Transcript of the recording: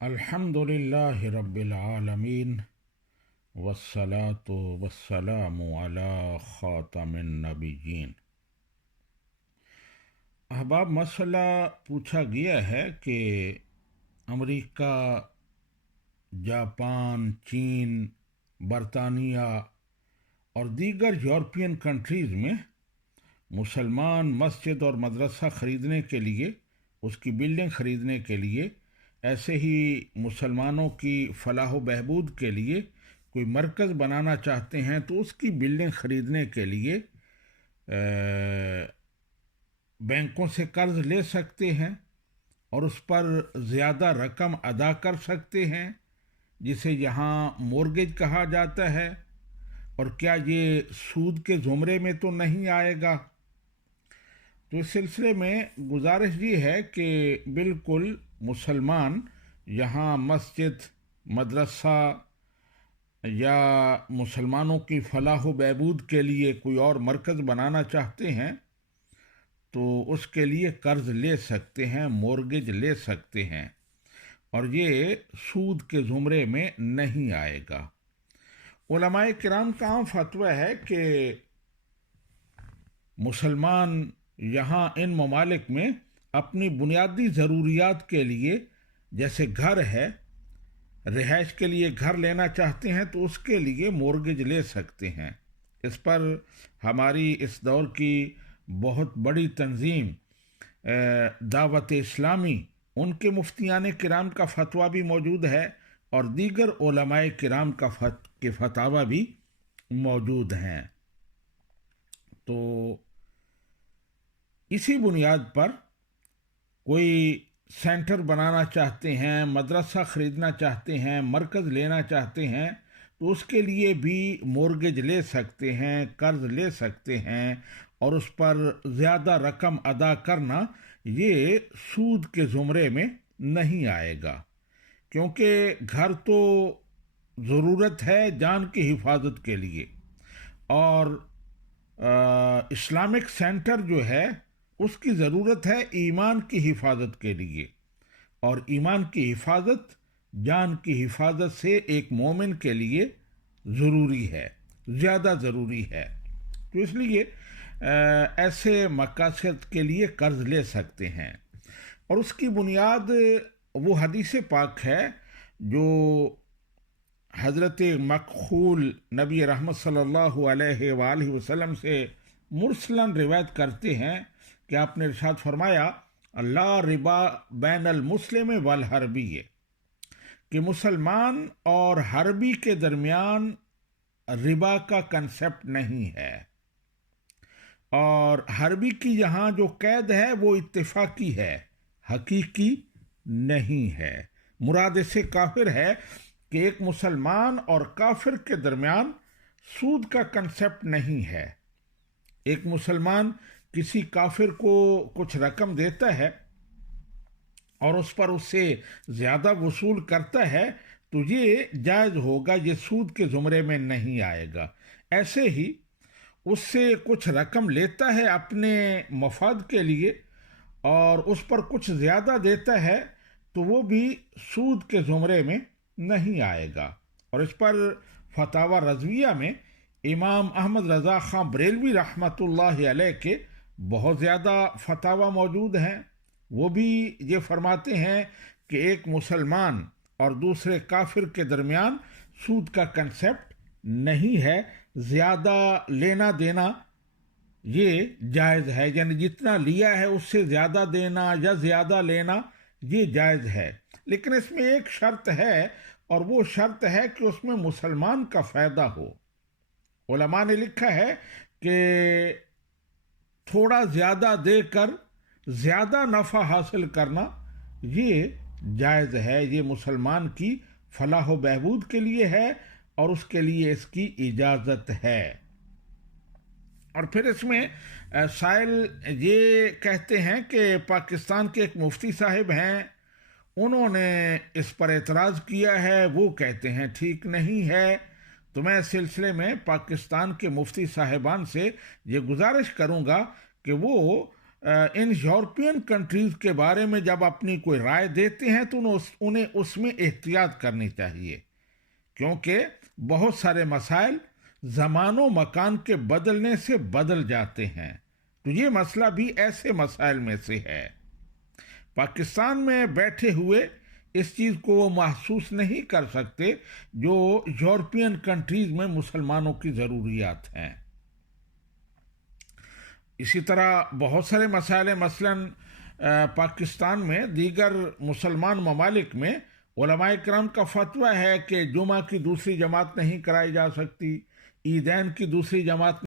الحمد للہ رب العالمین والصلاة والسلام علی خاتم النبیین۔ احباب، مسئلہ پوچھا گیا ہے کہ امریکہ، جاپان، چین، برطانیہ اور دیگر یورپین کنٹریز میں مسلمان مسجد اور مدرسہ خریدنے کے لیے، اس کی بلڈنگ خریدنے کے لیے، ایسے ہی مسلمانوں کی فلاح و بہبود کے لیے کوئی مرکز بنانا چاہتے ہیں تو اس کی بلڈنگ خریدنے کے لیے بینکوں سے قرض لے سکتے ہیں اور اس پر زیادہ رقم ادا کر سکتے ہیں، جسے یہاں مورگیج کہا جاتا ہے۔ اور کیا یہ سود کے زمرے میں تو نہیں آئے گا؟ تو اس سلسلے میں گزارش یہ ہے کہ بالکل مسلمان یہاں مسجد، مدرسہ یا مسلمانوں کی فلاح و بہبود کے لیے کوئی اور مرکز بنانا چاہتے ہیں تو اس کے لیے قرض لے سکتے ہیں، مورگیج لے سکتے ہیں، اور یہ سود کے زمرے میں نہیں آئے گا۔ علماء کرام کا عام فتویٰ ہے کہ مسلمان یہاں ان ممالک میں اپنی بنیادی ضروریات کے لیے، جیسے گھر ہے، رہائش کے لیے گھر لینا چاہتے ہیں تو اس کے لیے مورگیج لے سکتے ہیں۔ اس پر ہماری اس دور کی بہت بڑی تنظیم دعوت اسلامی، ان کے مفتیان کرام کا فتویٰ بھی موجود ہے اور دیگر علماء کرام کے فتاوی بھی موجود ہیں۔ تو اسی بنیاد پر کوئی سینٹر بنانا چاہتے ہیں، مدرسہ خریدنا چاہتے ہیں، مرکز لینا چاہتے ہیں تو اس کے لیے بھی مورگیج لے سکتے ہیں، قرض لے سکتے ہیں، اور اس پر زیادہ رقم ادا کرنا یہ سود کے زمرے میں نہیں آئے گا، کیونکہ گھر تو ضرورت ہے جان کی حفاظت کے لیے، اور اسلامک سینٹر جو ہے اس کی ضرورت ہے ایمان کی حفاظت کے لیے، اور ایمان کی حفاظت جان کی حفاظت سے ایک مومن کے لیے ضروری ہے، زیادہ ضروری ہے۔ تو اس لیے ایسے مقاصد کے لیے قرض لے سکتے ہیں، اور اس کی بنیاد وہ حدیث پاک ہے جو حضرت مقخول نبی رحمت صلی اللہ علیہ وآلہ وسلم سے مرسلاً روایت کرتے ہیں کہ آپ نے ارشاد فرمایا، لا ربا بین المسلم والحربی، کہ مسلمان اور حربی کے درمیان ربا کا کنسپٹ نہیں ہے، اور حربی کی یہاں جو قید ہے وہ اتفاقی ہے، حقیقی نہیں ہے۔ مراد اس سے کافر ہے کہ ایک مسلمان اور کافر کے درمیان سود کا کنسپٹ نہیں ہے۔ ایک مسلمان کسی کافر کو کچھ رقم دیتا ہے اور اس پر اس سے زیادہ وصول کرتا ہے تو یہ جائز ہوگا، یہ سود کے زمرے میں نہیں آئے گا۔ ایسے ہی اس سے کچھ رقم لیتا ہے اپنے مفاد کے لیے اور اس پر کچھ زیادہ دیتا ہے تو وہ بھی سود کے زمرے میں نہیں آئے گا۔ اور اس پر فتاوی رضویہ میں امام احمد رضا خاں بریلوی رحمۃ اللہ علیہ کے بہت زیادہ فتاوی موجود ہیں۔ وہ بھی یہ فرماتے ہیں کہ ایک مسلمان اور دوسرے کافر کے درمیان سود کا کنسپٹ نہیں ہے، زیادہ لینا دینا یہ جائز ہے، یعنی جتنا لیا ہے اس سے زیادہ دینا یا زیادہ لینا یہ جائز ہے، لیکن اس میں ایک شرط ہے، اور وہ شرط ہے کہ اس میں مسلمان کا فائدہ ہو۔ علماء نے لکھا ہے کہ تھوڑا زیادہ دے کر زیادہ نفع حاصل کرنا یہ جائز ہے، یہ مسلمان کی فلاح و بہبود کے لیے ہے اور اس کے لیے اس کی اجازت ہے۔ اور پھر اس میں سائل یہ کہتے ہیں کہ پاکستان کے ایک مفتی صاحب ہیں، انہوں نے اس پر اعتراض کیا ہے، وہ کہتے ہیں ٹھیک نہیں ہے۔ تو میں اس سلسلے میں پاکستان کے مفتی صاحبان سے یہ گزارش کروں گا کہ وہ ان یورپین کنٹریز کے بارے میں جب اپنی کوئی رائے دیتے ہیں تو انہیں اس میں احتیاط کرنی چاہیے، کیونکہ بہت سارے مسائل زمان و مکان کے بدلنے سے بدل جاتے ہیں، تو یہ مسئلہ بھی ایسے مسائل میں سے ہے۔ پاکستان میں بیٹھے ہوئے اس چیز کو وہ محسوس نہیں کر سکتے جو یورپین کنٹریز میں مسلمانوں کی ضروریات ہیں۔ اسی طرح بہت سارے مسائل، مثلاً پاکستان میں دیگر مسلمان ممالک میں علماء کرام کا فتویٰ ہے کہ جمعہ کی دوسری جماعت نہیں کرائی جا سکتی، عیدین کی دوسری جماعت